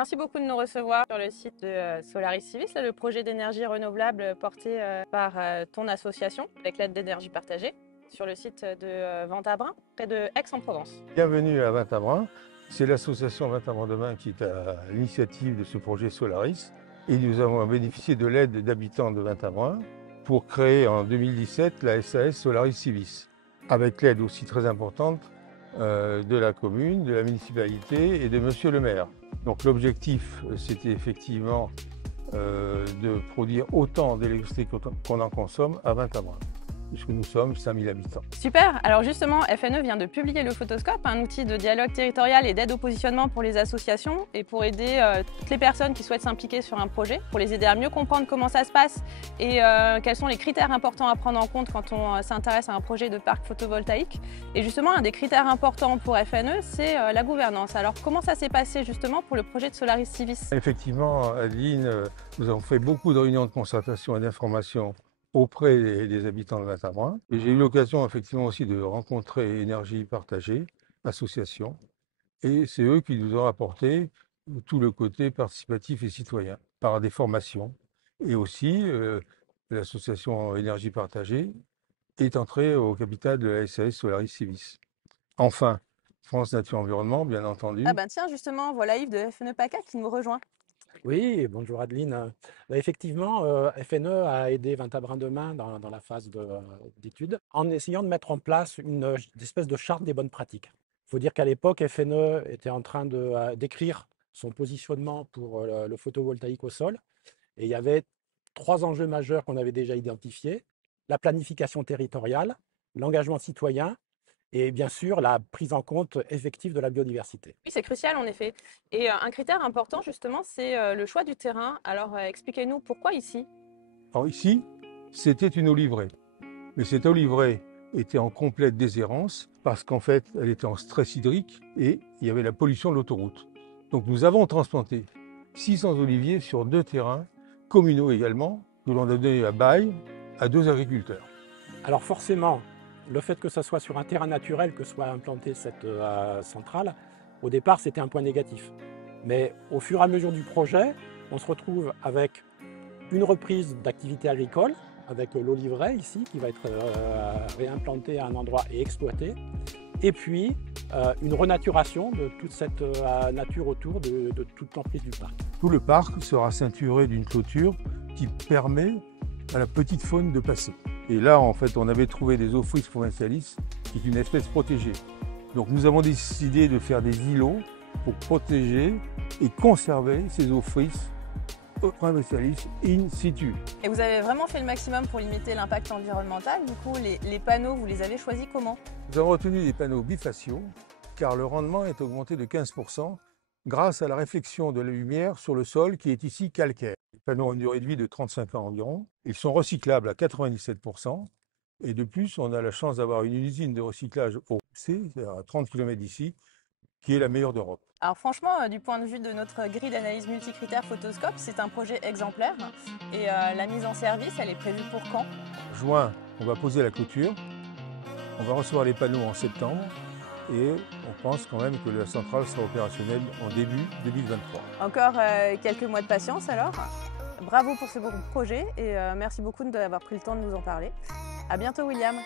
Merci beaucoup de nous recevoir sur le site de Solaris Civis, là, le projet d'énergie renouvelable porté par ton association avec l'aide d'énergie partagée sur le site de Ventabren, près de Aix-en-Provence. Bienvenue à Ventabren. C'est l'association Ventabren Demain qui est à l'initiative de ce projet Solaris. Et nous avons bénéficié de l'aide d'habitants de Ventabren pour créer en 2017 la SAS Solaris Civis, avec l'aide aussi très importante de la commune, de la municipalité et de monsieur le maire. Donc l'objectif, c'était effectivement de produire autant d'électricité qu'on en consomme à Ventabren, puisque nous sommes 5000 habitants. Super. Alors justement, FNE vient de publier le Photoscope, un outil de dialogue territorial et d'aide au positionnement pour les associations et pour aider toutes les personnes qui souhaitent s'impliquer sur un projet, pour les aider à mieux comprendre comment ça se passe et quels sont les critères importants à prendre en compte quand on s'intéresse à un projet de parc photovoltaïque. Et justement, un des critères importants pour FNE, c'est la gouvernance. Alors comment ça s'est passé justement pour le projet de Solaris Civis? Effectivement, Adeline, nous avons fait beaucoup de réunions de concertation et d'information auprès des habitants de Ventabren. Et j'ai eu l'occasion effectivement aussi de rencontrer Énergie Partagée, association, et c'est eux qui nous ont apporté tout le côté participatif et citoyen par des formations. Et aussi, l'association Énergie Partagée est entrée au capital de la SAS Solaris Civis. Enfin, France Nature Environnement, bien entendu. Ah ben tiens, justement, voilà Yves de FNE PACA qui nous rejoint. Oui, bonjour Adeline. Effectivement, FNE a aidé Ventabren Demain dans la phase d'études en essayant de mettre en place une espèce de charte des bonnes pratiques. Il faut dire qu'à l'époque, FNE était en train d'écrire son positionnement pour le photovoltaïque au sol. Et il y avait 3 enjeux majeurs qu'on avait déjà identifiés: la planification territoriale, l'engagement citoyen et bien sûr la prise en compte effective de la biodiversité. Oui, c'est crucial en effet. Et un critère important justement, c'est le choix du terrain. Alors expliquez-nous pourquoi ici? Alors ici, c'était une oliverie. Mais cette oliverie était en complète déshérence parce qu'en fait, elle était en stress hydrique et il y avait la pollution de l'autoroute. Donc nous avons transplanté 600 oliviers sur 2 terrains communaux également, que l'on a donné à bail à 2 agriculteurs. Alors forcément, le fait que ce soit sur un terrain naturel que soit implantée cette centrale, au départ, c'était un point négatif. Mais au fur et à mesure du projet, on se retrouve avec une reprise d'activité agricole, avec l'oliveraie ici, qui va être réimplantée à un endroit et exploitée, et puis une renaturation de toute cette nature autour de toute l'emprise du parc. Tout le parc sera ceinturé d'une clôture qui permet à la petite faune de passer. Et là, en fait, on avait trouvé des Ophrys provincialis, qui est une espèce protégée. Donc nous avons décidé de faire des îlots pour protéger et conserver ces Ophrys provincialis in situ. Et vous avez vraiment fait le maximum pour limiter l'impact environnemental. Du coup, les panneaux, vous les avez choisis comment? Nous avons retenu des panneaux bifaciaux, car le rendement est augmenté de 15% grâce à la réflexion de la lumière sur le sol qui est ici calcaire. Les panneaux ont une durée de vie de 35 ans environ. Ils sont recyclables à 97%. Et de plus, on a la chance d'avoir une usine de recyclage au C, à 30 km d'ici, qui est la meilleure d'Europe. Alors franchement, du point de vue de notre grille d'analyse multicritères Photoscope, c'est un projet exemplaire. Et la mise en service, elle est prévue pour quand? Juin, on va poser la clôture. On va recevoir les panneaux en septembre. Et on pense quand même que la centrale sera opérationnelle en début 2023. Encore quelques mois de patience alors. Bravo pour ce beau projet et merci beaucoup d'avoir pris le temps de nous en parler. À bientôt William.